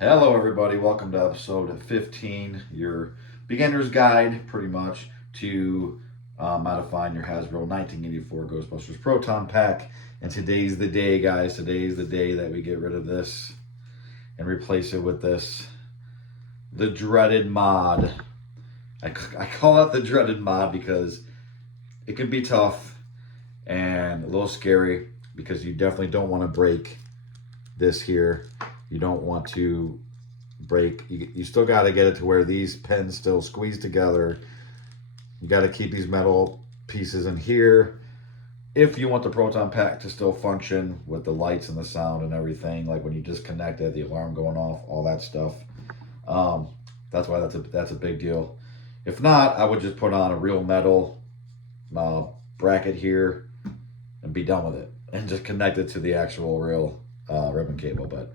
Hello, everybody. Welcome to episode 15, your beginner's guide, pretty much, to modifying your Hasbro 1984 Ghostbusters Proton Pack. And today's the day, guys. Today's the day that we get rid of this and replace it with this, the dreaded mod. I call it the dreaded mod because it can be tough and a little scary because you definitely don't want to break this here. You don't want to break. You still got to get it to where these pins still squeeze together. You got to keep these metal pieces in here if you want the Proton Pack to still function with the lights and the sound and everything. Like when you disconnect it, the alarm going off, all that stuff. That's why that's a big deal. If not, I would just put on a real metal bracket here and be done with it, and just connect it to the actual real ribbon cable. But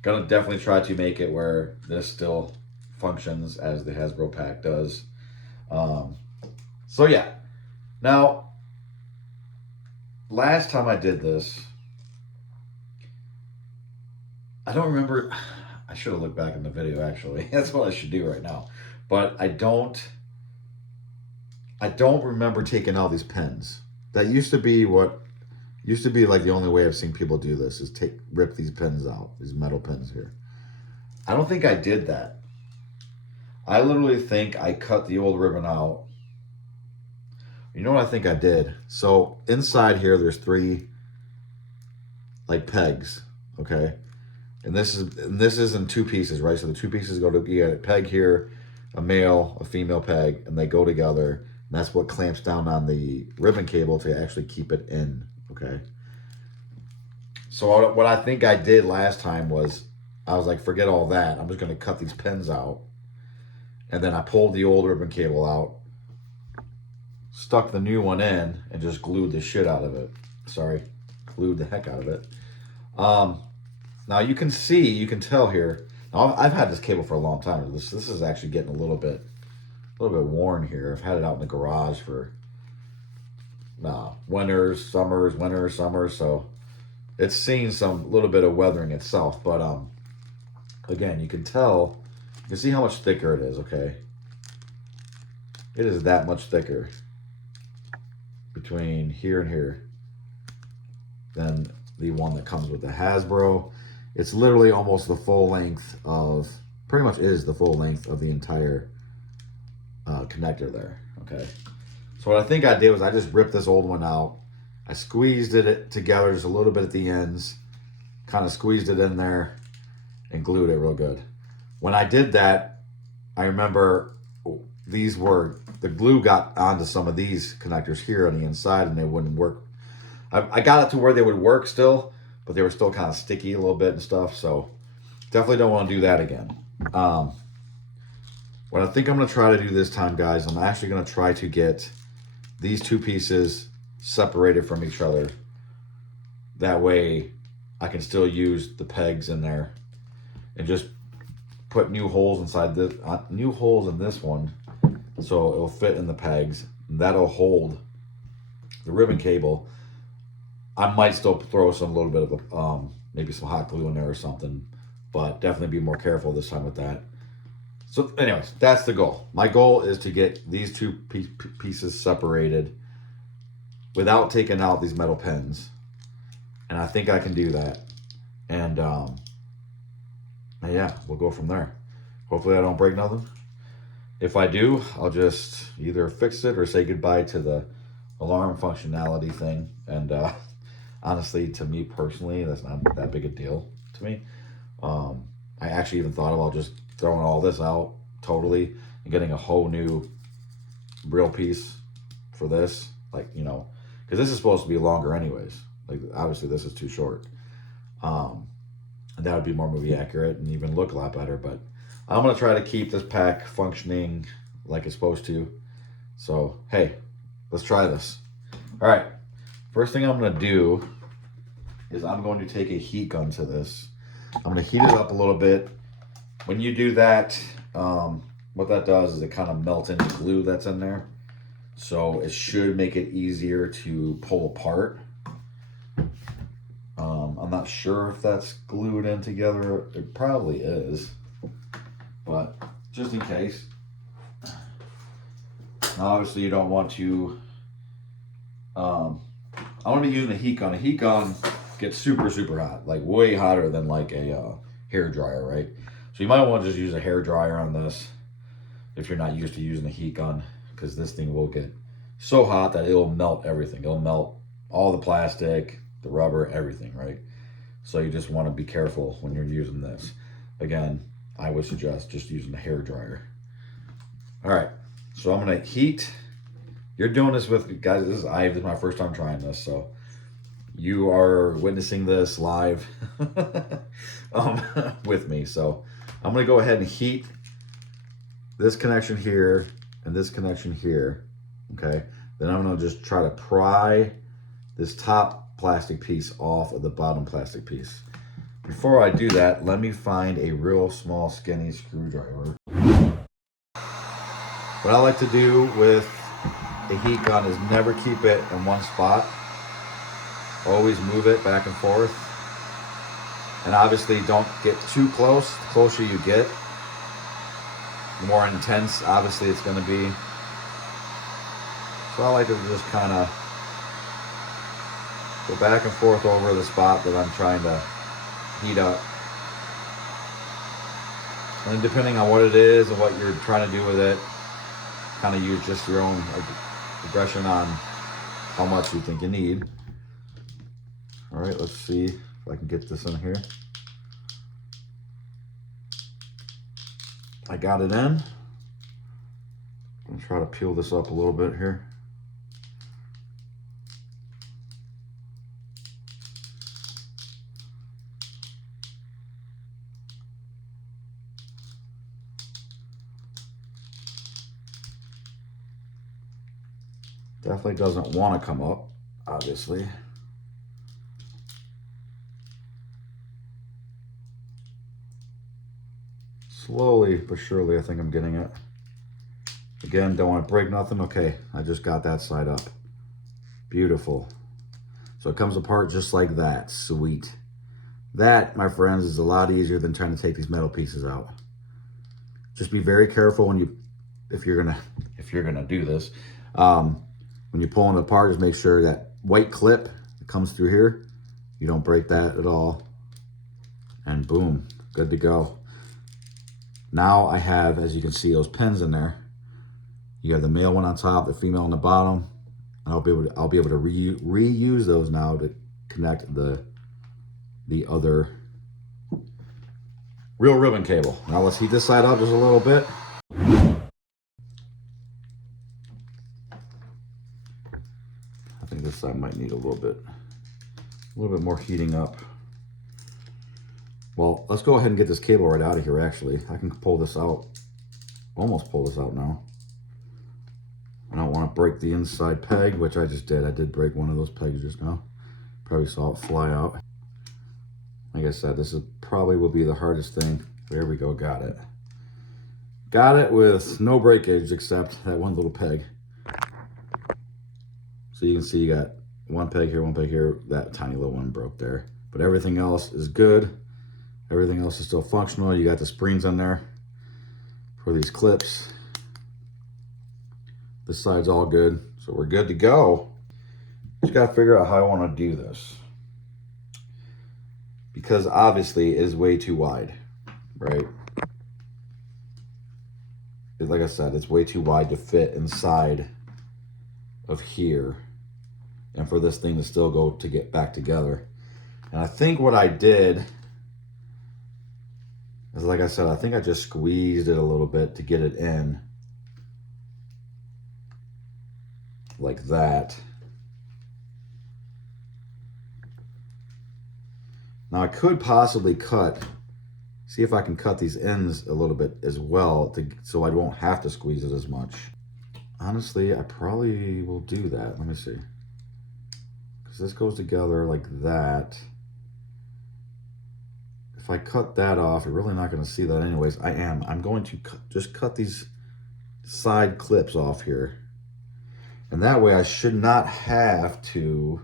gonna definitely try to make it where this still functions as the Hasbro pack does. So yeah. Now, last time I did this, I don't remember. I should have looked back in the video actually. That's what I should do right now. But I don't remember taking all these pins. That used to be like the only way I've seen people do this is rip these pins out, these metal pins here. I don't think I did that. I literally think I cut the old ribbon out. You know what I think I did? So inside here, there's 3 like pegs, okay? And this is in 2 pieces, right? So the 2 pieces go to, you got a peg here, a male, a female peg, and they go together. And that's what clamps down on the ribbon cable to actually keep it in. Okay. So what I think I did last time was I was like, forget all that. I'm just going to cut these pins out. And then I pulled the old ribbon cable out, stuck the new one in, and just glued the shit out of it. Sorry, glued the heck out of it. Now you can tell here. Now I've had this cable for a long time. This is actually getting a little bit worn here. I've had it out in the garage for winters, summers, so it's seen some little bit of weathering itself. But again, you can see how much thicker it is. Okay, it is that much thicker between here and here than the one that comes with the Hasbro. It's literally almost the full length of, pretty much is the full length of the entire connector there. Okay. So what I think I did was I just ripped this old one out. I squeezed it together just a little bit at the ends, kind of squeezed it in there and glued it real good. When I did that, I remember the glue got onto some of these connectors here on the inside and they wouldn't work. I got it to where they would work still, but they were still kind of sticky a little bit and stuff. So definitely don't want to do that again. What I think I'm going to try to do this time, guys, I'm actually going to try to get these 2 pieces separated from each other. That way I can still use the pegs in there and just put new holes inside new holes in this one, so it'll fit in the pegs. That'll hold the ribbon cable. I might still throw a little bit of maybe some hot glue in there or something, but definitely be more careful this time with that. So anyways, that's the goal. My goal is to get these 2 pieces separated without taking out these metal pins. And I think I can do that. And yeah, we'll go from there. Hopefully I don't break nothing. If I do, I'll just either fix it or say goodbye to the alarm functionality thing. And honestly, to me personally, that's not that big a deal to me. I actually even thought about just throwing all this out totally and getting a whole new real piece for this, like, you know, because this is supposed to be longer anyways. Like, obviously this is too short, and that would be more movie accurate and even look a lot better. But I'm gonna try to keep this pack functioning like it's supposed to. So hey, let's try this. All right, first thing I'm gonna do is I'm going to take a heat gun to this. I'm gonna heat it up a little bit. When you do that, what that does is it kind of melts into glue that's in there. So it should make it easier to pull apart. I'm not sure if that's glued in together. It probably is, but just in case. Now, obviously, you don't want to. I'm gonna be using a heat gun. A heat gun gets super, super hot, like way hotter than like a hair dryer, right? So you might want to just use a hair dryer on this if you're not used to using a heat gun, because this thing will get so hot that it'll melt everything. It'll melt all the plastic, the rubber, everything, right? So you just want to be careful when you're using this. Again, I would suggest just using a hair dryer. All right, so I'm gonna heat. You're doing this with, guys, this is my first time trying this, so you are witnessing this live with me. So I'm gonna go ahead and heat this connection here and this connection here, okay? Then I'm gonna just try to pry this top plastic piece off of the bottom plastic piece. Before I do that, let me find a real small skinny screwdriver. What I like to do with a heat gun is never keep it in one spot. Always move it back and forth. And obviously don't get too close. The closer you get, the more intense obviously it's gonna be. So I like to just kind of go back and forth over the spot that I'm trying to heat up. And depending on what it is and what you're trying to do with it, kind of use just your own aggression on how much you think you need. All right, let's see if I can get this in here. I got it in. I'm gonna try to peel this up a little bit here. Definitely doesn't want to come up, obviously. Slowly but surely, I think I'm getting it. Again, don't want to break nothing. Okay, I just got that side up. Beautiful. So it comes apart just like that. Sweet. That, my friends, is a lot easier than trying to take these metal pieces out. Just be very careful when you, if you're gonna do this. When you're pulling it apart, just make sure that white clip that comes through here, you don't break that at all. And boom, good to go. Now I have, as you can see, those pins in there. You have the male one on top, the female on the bottom. And I'll be able to reuse those now to connect the other real ribbon cable. Now let's heat this side up just a little bit. I think this side might need a little bit more heating up. Well, let's go ahead and get this cable right out of here, actually. I can pull this out, almost pull this out now. I don't want to break the inside peg, which I just did. I did break one of those pegs just now. Probably saw it fly out. Like I said, this is probably will be the hardest thing. There we go, got it. Got it with no breakage except that one little peg. So you can see you got one peg here, that tiny little one broke there. But everything else is good. Everything else is still functional. You got the springs on there for these clips. This side's all good, so we're good to go. Just gotta figure out how I wanna do this. Because obviously it is way too wide, right? Like I said, it's way too wide to fit inside of here and for this thing to still go to get back together. And I think what I did is, like I said, I think I just squeezed it a little bit to get it in like that. Now I could possibly see if I can cut these ends a little bit as well so I won't have to squeeze it as much. Honestly, I probably will do that. Let me see. Because this goes together like that. If I cut that off, you're really not going to see that anyways. I'm going to just cut these side clips off here. And that way I should not have to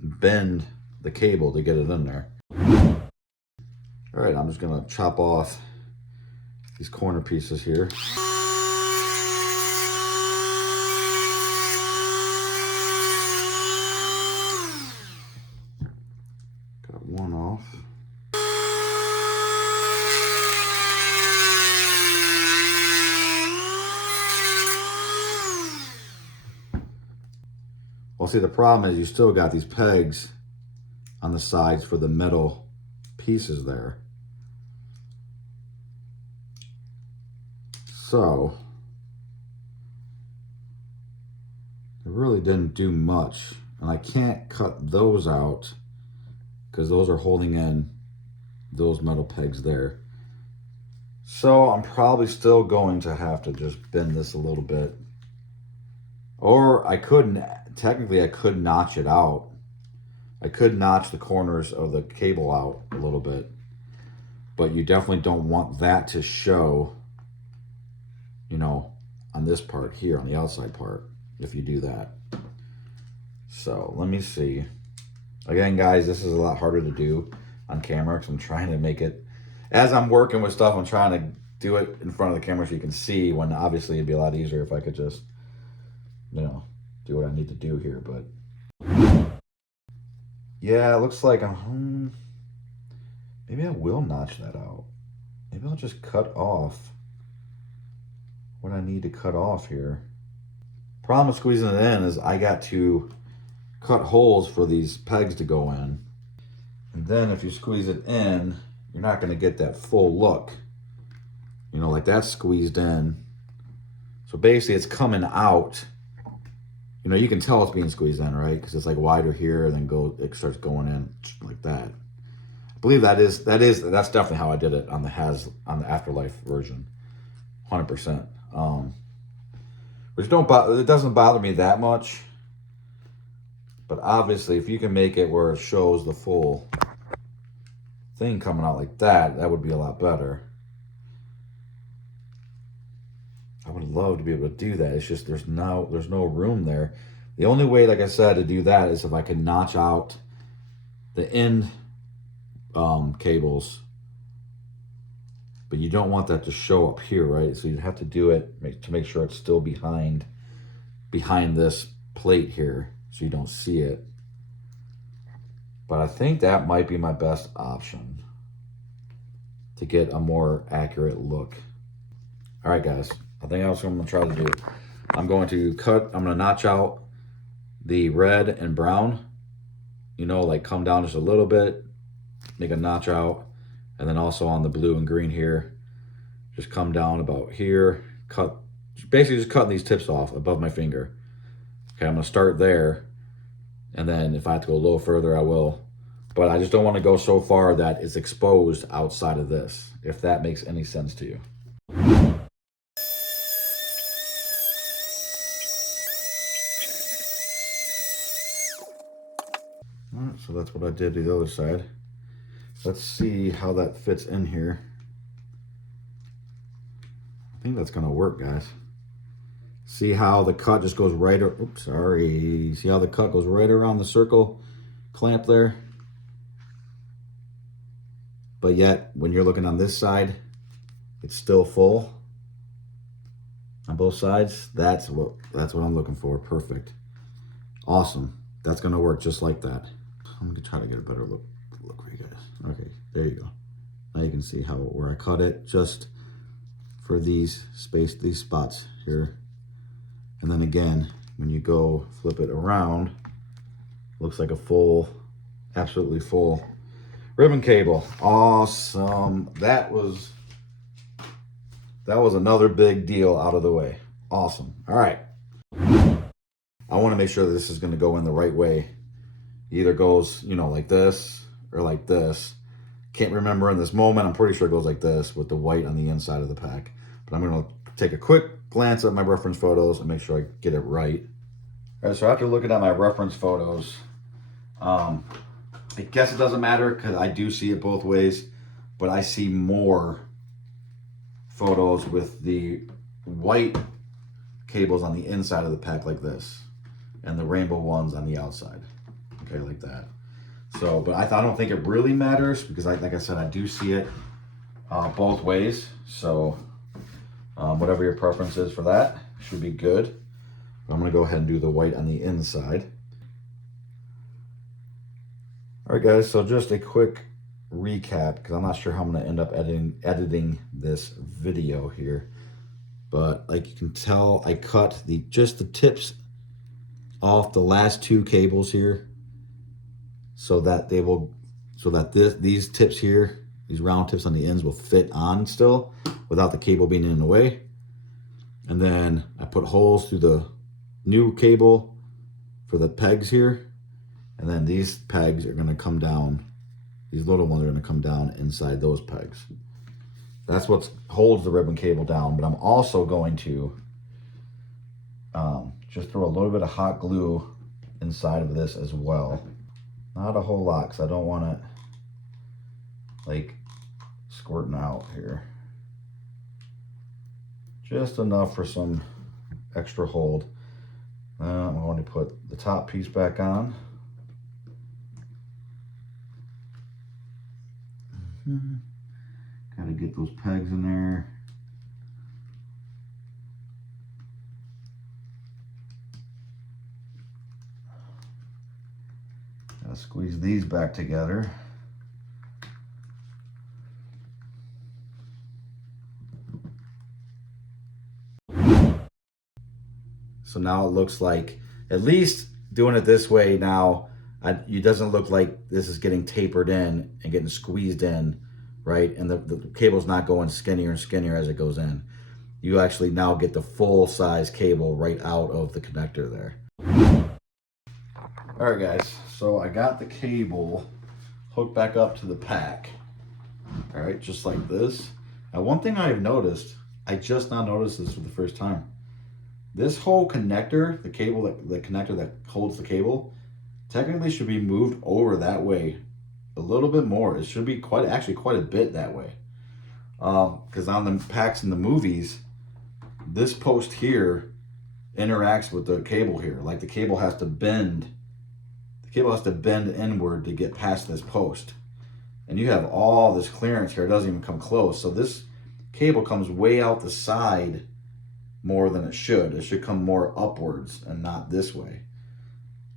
bend the cable to get it in there. All right, I'm just gonna chop off these corner pieces here. Got one off. Well, see, the problem is you still got these pegs on the sides for the metal pieces there. So, it really didn't do much. And I can't cut those out because those are holding in those metal pegs there. So I'm probably still going to have to just bend this a little bit. Or I couldn't, technically I could notch it out. I could notch the corners of the cable out a little bit. But you definitely don't want that to show, you know, on this part here, on the outside part, if you do that. So let me see. Again, guys, this is a lot harder to do on camera because I'm trying to make it, as I'm working with stuff, I'm trying to do it in front of the camera so you can see, when obviously it'd be a lot easier if I could just, you know, do what I need to do here. But yeah, it looks like I'm, maybe I will notch that out. Maybe I'll just cut off what I need to cut off here. Problem with squeezing it in is I got to cut holes for these pegs to go in. And then if you squeeze it in, you're not going to get that full look. You know, like that's squeezed in. So basically it's coming out. You know, you can tell it's being squeezed in, right? Because it's like wider here and then it starts going in like that. I believe that's definitely how I did it on the Afterlife version. 100%. Which it doesn't bother me that much. But obviously, if you can make it where it shows the full thing coming out like that, that would be a lot better. I would love to be able to do that. It's just there's no room there. The only way, like I said, to do that is if I can notch out the end cables. But you don't want that to show up here, right? So you have to do it to make sure it's still behind this plate here, so you don't see it. But I think that might be my best option to get a more accurate look. All right, guys, I think that's what I'm gonna try to do. I'm gonna notch out the red and brown, you know, like come down just a little bit, make a notch out, and then also on the blue and green here, just come down about here, basically just cutting these tips off above my finger. Okay, I'm gonna start there, and then if I have to go a little further, I will. But I just don't want to go so far that it's exposed outside of this, if that makes any sense to you. All right, so that's what I did to the other side. Let's see how that fits in here. I think that's gonna work, guys. See how the cut just goes right, oops, sorry. See how the cut goes right around the circle clamp there? But yet, when you're looking on this side, it's still full on both sides. That's what I'm looking for. Perfect. Awesome. That's gonna work just like that. I'm gonna try to get a better look for you guys. Okay, there you go. Now you can see where I cut it just for these spots here. And then again, when you go flip it around, looks like a full, absolutely full ribbon cable. Awesome. That was another big deal out of the way. Awesome. All right. I want to make sure that this is going to go in the right way. It either goes, you know, like this or like this. Can't remember in this moment. I'm pretty sure it goes like this with the white on the inside of the pack. But I'm going to take a quick glance at my reference photos and make sure I get it right. All right, so after looking at my reference photos, I guess it doesn't matter because I do see it both ways, but I see more photos with the white cables on the inside of the pack like this and the rainbow ones on the outside. okay, like that. So, but I don't think it really matters because like I said, I do see it both ways. So whatever your preference is for that should be good. I'm gonna go ahead and do the white on the inside. All right, guys, so just a quick recap, because I'm not sure how I'm gonna end up editing this video here. But like you can tell, I cut just the tips off the last two cables here, so that these tips here, these round tips on the ends, will fit on still without the cable being in the way. And then I put holes through the new cable for the pegs here. And then these pegs are gonna come down. These little ones are gonna come down inside those pegs. That's what holds the ribbon cable down. But I'm also going to just throw a little bit of hot glue inside of this as well. Not a whole lot, because I don't want it like squirting out here. Just enough for some extra hold. I'm going to put the top piece back on. Got to get those pegs in there. Got to squeeze these back together. So now it looks like, at least doing it this way now, it doesn't look like this is getting tapered in and getting squeezed in, right? And the cable's not going skinnier and skinnier as it goes in. You actually now get the full size cable right out of the connector there. All right, guys, so I got the cable hooked back up to the pack. All right, just like this. Now, one thing I've noticed, I just now noticed this for the first time. This whole connector, the connector that holds the cable, technically should be moved over that way a little bit more. It should be actually quite a bit that way. Because on the packs in the movies, this post here interacts with the cable here. Like the cable has to bend. The cable has to bend inward to get past this post. And you have all this clearance here. It doesn't even come close. So this cable comes way out the side more than it should. It should come more upwards and not this way.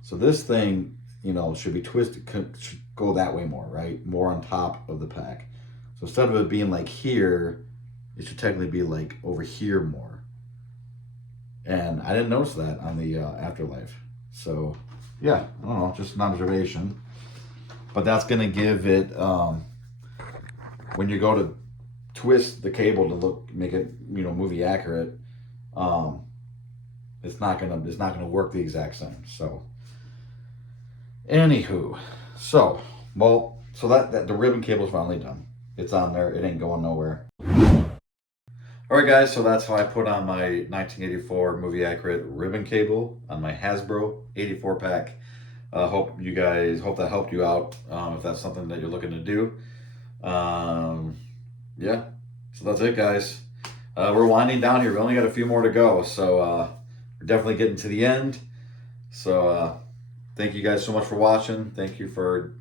So this thing, you know, should be twisted, should go that way more, right? More on top of the pack. So instead of it being like here, it should technically be like over here more. And I didn't notice that on the Afterlife. So yeah, I don't know, just an observation. But that's gonna give it, when you go to twist the cable to make it, you know, movie accurate, it's not gonna work the exact same. So anywho, so that the ribbon cable is finally done. It's on there. It ain't going nowhere. All right, guys. So that's how I put on my 1984 movie accurate ribbon cable on my Hasbro 84 pack. Hope that helped you out. If that's something that you're looking to do. Yeah. So that's it, guys. We're winding down here. We only got a few more to go. So we're definitely getting to the end. So thank you guys so much for watching. Thank you for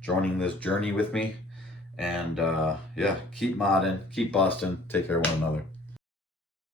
joining this journey with me. And yeah, keep modding, keep busting. Take care of one another.